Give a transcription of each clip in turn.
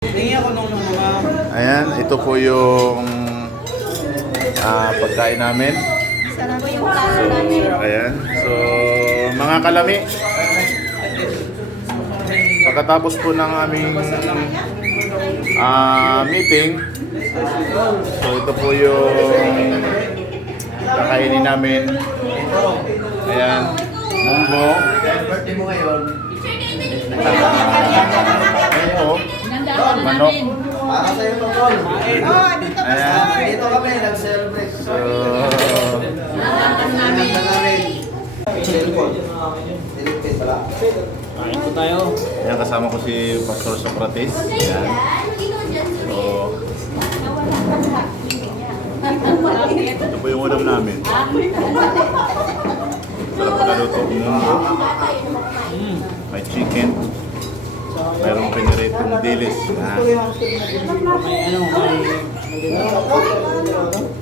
Tingin ako nung mga... Ayan, ito po yung pagkain namin. Sarap yung So, kaso namin. ayan. So, mga kalami, pagkatapos po ng aming meeting, so ito po yung kakainin namin. Ayan, munggo. Birthday mo ngayon. Ito, Nandahan manok. namin. Para sa'yo to, Tol. Dito ka Ayan. Dito kami, nag-celebrate. So, Nandahan namin. Nagda na rin. Cellphone. Celebrate pala. Kain po tayo. ayan, kasama ko si Pastor Socrates. Ayan. So, ito po yung ulam namin. Sarap pagkaluto. May chicken. Mayroong piniritong dilis. May ano, may...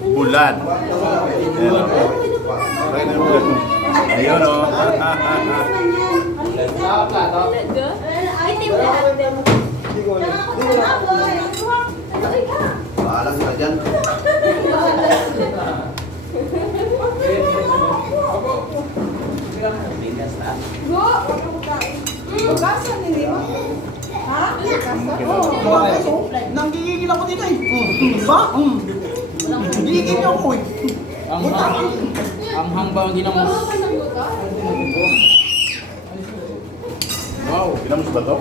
Bulan. Ayan o. Bakit yung bulan? Ayun o. Paalam ka dyan. Bukasan, hindi mo? Ha? Nanggigigil ako dito eh. Ba? Gigigil niyo ako eh. Ang hangbang ginamos. Wow, ginamos ba to?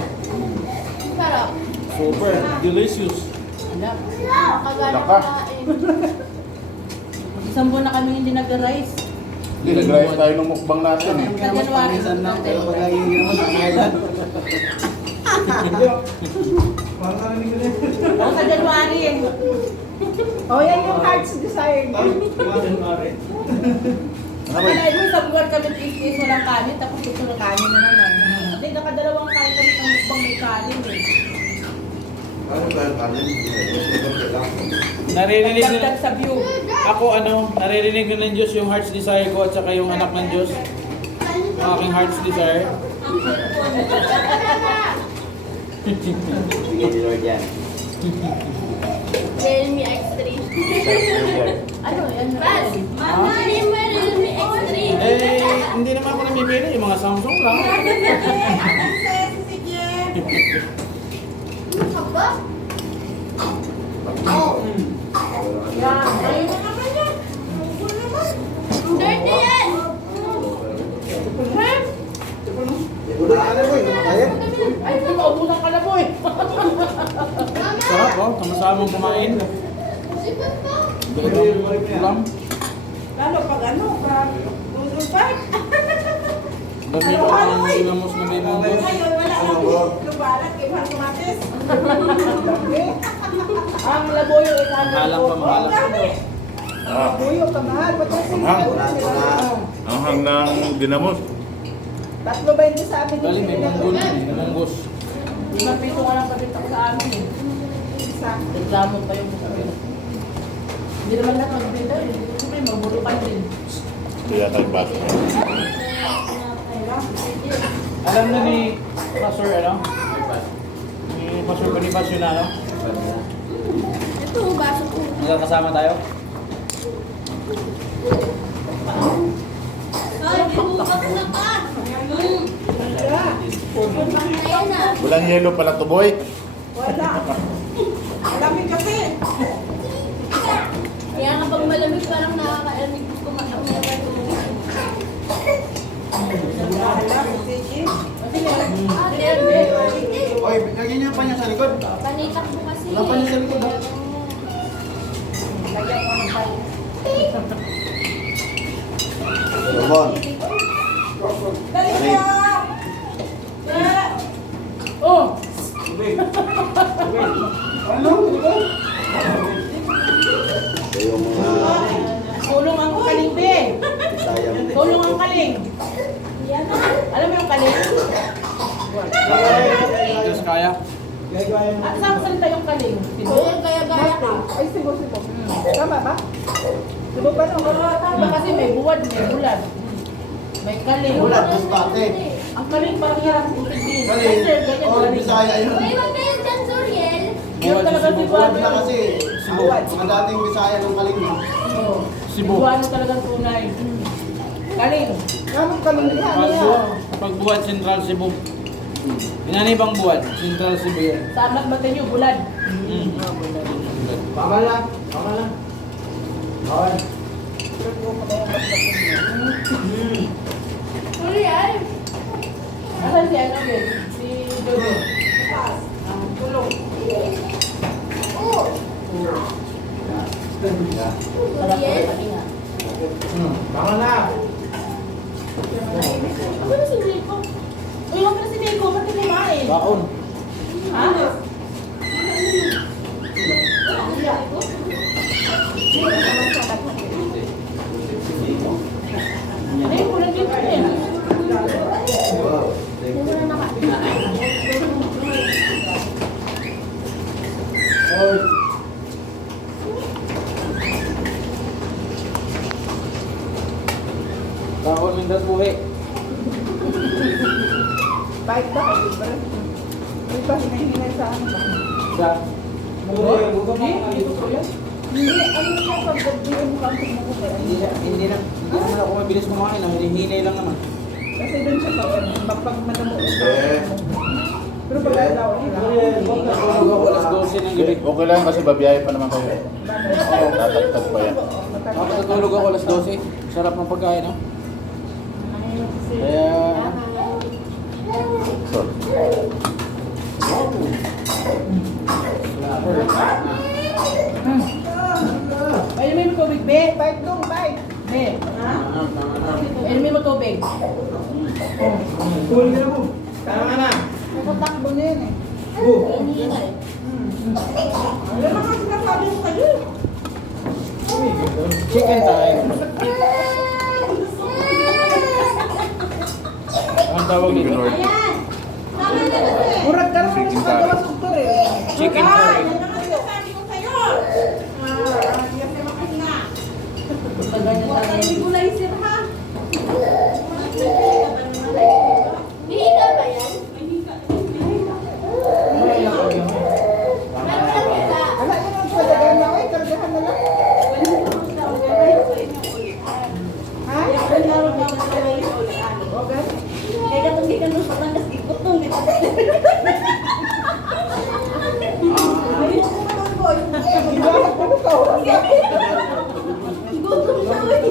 Sarap. Super delicious. Laka. Isang buwan na kami hindi nag-rice. Hindi, nag-rice tayo ng mukbang natin eh. Sa January. Minsan lang, pero pag nagiging naman sa kailan. O, sa January. Oh, yan yung heart's desire niya. Ano ba Wala, yun? yung sa buwan kami is walang kanin, tapos ito na kanin na naman. Hindi, nakadalawang kain kami ng mukbang may kanin eh. Ano ba yung kanin? Naririnig Dagdag na... sa view. Ako naririnig na ng Diyos yung heart's desire ko at saka yung anak ng Diyos. Ang aking heart's desire. Sige, si Lord yan. Realme X3. Ano, yan. Bas, mama, hindi mo Realme X3. Hindi naman ako namimili. Yung mga Samsung lang. Haba? Ayun na naman yan. Ang dirty yan. Wala ka na po eh. Kaya? Ay, maubunan ka na po eh. Sarap oh. Sama-samang kumain. Sipat pa. Ulam. Lalo pag ano, pag noodle fight. Dami ko ang ginamos na may munggos. Ngayon, wala kami. Lubalat, kay Juan Tomates. Ang laboyo italo. Mahalang pa, mahalang. Ah, Buyo, kamahal. Ba't yung Kamahal. sinigang? ang hanggang ginamos. Tatlo ba hindi sa amin Dali, may sinigang? munggol. Munggos. 5 piso ka lang pabitak sa amin eh. Isa. Reklamo pa yung buka. Hindi naman lahat magbenta eh. Siyempre, magburo ka din. Kaya tayo baso. Alam na ni Pastor ano? Ni Pastor Bonifacio na ano? Ito, baso ko. Magkakasama tayo? Ay, bukas na pa. Ayan na. Walang yelo pala to, boy. Wala. Malamig kasi. Kaya nga pag malamig parang nakaka-alamig kumain. Wala, sige. Oy, lagyan niyo pa niya sa likod. Panitak mo kasi. Wala pa niya sa likod ah. Lubon. Dali ka! Oh! Ito yung mga Tulong ang kaling, be! Bisaya. Tulong ang kaling! Alam mo yung kaling? Diyos kaya? At saan salita yung kaling? Ayan, gaya-gaya ka. Ay, sibo. Tama ba? Sibo ba no? Iba kasi may buwad, may bulan. May kaling. Wala, dispate. Ang kaling parang hirap intindihin. Kaling. Sir, ganyan Oh, kaling. Bisaya yun. Uy, wag kayo dyan, Suriel. Yun talaga si Buwan Buwan. na kasi. Mga dating Bisaya ng Kalinga. Cebu. Buwan talagang tunay. Kaling. Anong Kalinga? Ano yan? Pagbuhat Central Cebu. Inanibang buwan, Central Cebu yan. Sa Amat Matenyo, Bulad. Baka lang. Baka lang. Okay. Uli ay. Nasaan si ano yun? Si Jojo. Tulong. Sarap Yes. ng patinga. Baka na. Ako na si Nico. Uy, huwag na si Nico. Ba't hindi kumain? Baon. Ha? Ay, kulang din pa rin. Baon ng datuhi. Bike ba? May pa hinahinay sa ano ba? Sa Hindi ko kulang. Hindi, ano siya pag gagawin mo lang mo ko hindi naman ako mabilis kumain, hinihinay lang naman. Kasi doon siya pag madamo Eh. Pero pag alaw, Tulog ako alas 12 ng gabi. Okay lang kasi babiyahe pa naman kayo. Tatagtag pa yan. Makakatulog ako alas 12. Sarap ng pagkain, no? Kaya... So, Ay, may tubig, be. bike dong, bike. Be. Ay, may tubig. Tuloy ka na mo. Tama na. Nakatakbo niya yan eh. Alam mo kasi sinasabi mo kayo. Chicken time. Ang tawag dito? Ayan. Tama na kasi. Murag ka naman Chicken sa curry. gawas ng to eh. Chicken curry. Yan naman sinasabi ko sa'yo. Kasi makahinga. Wala ni gulay sir ha. Hihika ba yan? Wala yun ang pwede na eh. Kargahan na lang. Ha? Okay. Kaya katong di ka nung parang kas ikutong. Ibahat ko na to. Gutom na ulit.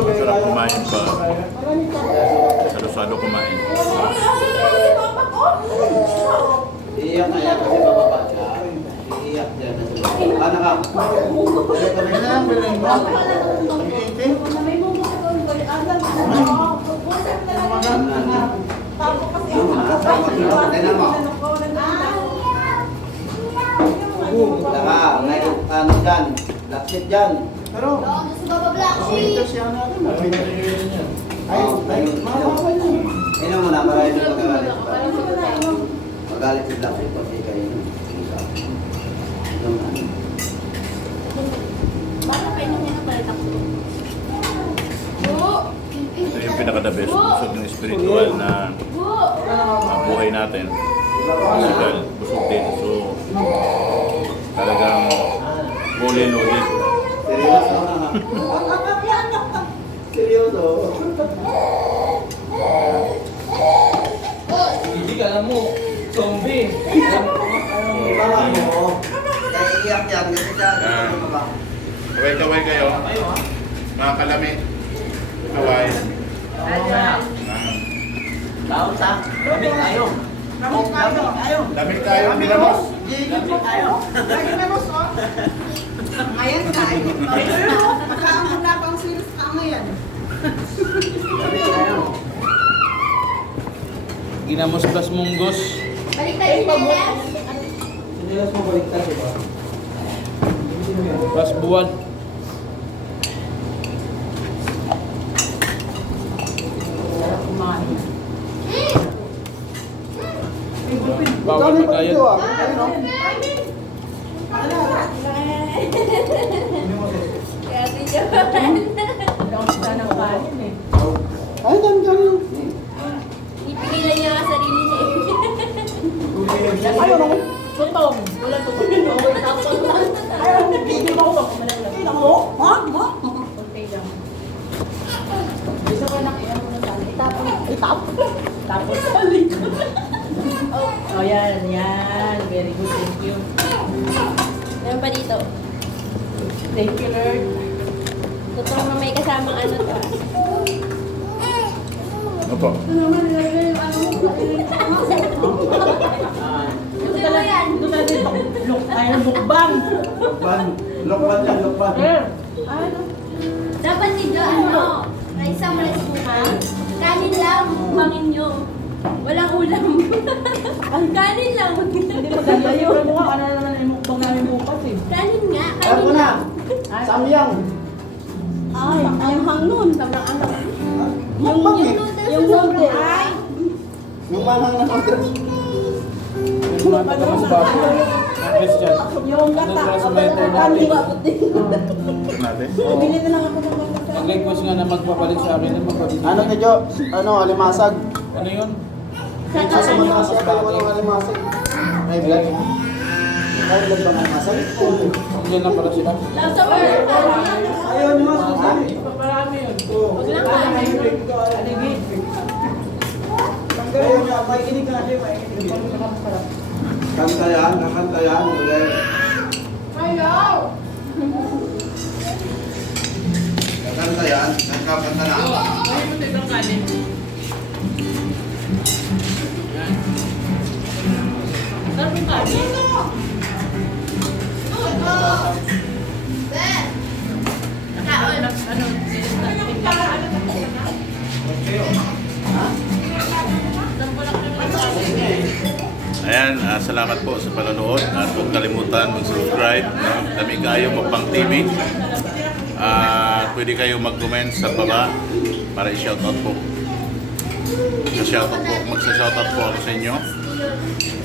masarap kumain pa. Salo-salo kumain. Iiyak na yan kasi bababa siya. Iiyak dyan na sila. Anak ka. May munggo ka doon. Tignan mo. Saka, may ano dyan. Black sheep dyan. Pero, Doon sa baba black ito sheep. siya natin. Ay, inom mo na para hindi magagalit pa. Magalit si Black Sheep kasi kayo. Inom na. Bakit kayo nung pinapalik ako? Ito yung pinaka-the best. Busog ng spiritual na buhay natin. Physical, busog din. So, talagang fully loaded. Seryoso. Seryoso. Hindi ka alam mo, zombie. Ibaba mo. Kaya iiyak yan kasi siya. Kaway-kaway kayo. Mga kalami. Kaway. Taon sa. Lamig tayo. Lamig tayo, Milamos. Lagi na mo, so. Ayan na. Makaamon na pang silos ka ngayon. Lamig tayo. Ginamos plus munggos. Balik tayo sa Nelas. Sinilas mo baliktad, diba? Plus buwan. Kumain. Bawal magkayod. Kaya si Johan. Wala akong isa ng kanin eh. Ay, dami. Tapos sa likod. Oh, yan, yan. Very good, thank you. Meron pa dito. Thank you, Lord. Totoo na may kasamang ano to. Opo. Ito talaga yung mukbang. Lokban yan, lokban. Ano? Dapat dito ano, rice ang rice cooker. Kanin lang, mangin nyo. Walang ulam. Kanin lang. Hindi maganda yun. Ano na naman yung mukbang namin bukas eh. Kanin nga, Alam kanin ko na. lang. Samyang. Ay, ang hangnun. Sobrang anong. Mukbang eh. Yung noodles. Ay, Yung manang na noodles. Yung mga taga-mas bago. Christian. Yung Doon gata. para sa may internet. Natin. Bili na lang ako ng gata. Mag-request nga na magpapalit sa akin at magpabili. Ano ka, Jo? Ano, alimasag? Ano yun? Asa mataas siya tayo walang alimasag. May vlog. May vlog ba ng alimasag? Diyan lang pala sila. love sa word. Ayun, mas. Parami yun. Huwag lang kanin. Ayun, makikinig ka natin, makikinig. Kanta yan, kakanta yan. Ulit. Ayaw. Kakanta yan, kakanta na. Ay, ito ibang kanin. Sarap yung kanin. Nakaon. Ano? Ayan, salamat po sa panonood at huwag kalimutan mag-subscribe ng Dami Kayo Mukbang TV. Pwede kayo mag-comment sa baba para i-shoutout po. Magsa-shoutout po ako sa inyo.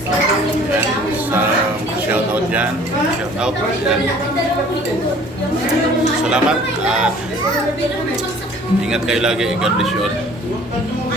Ayan, sa shoutout dyan. Shoutout. Ayan. Salamat at ingat kayo lagi. God bless you all.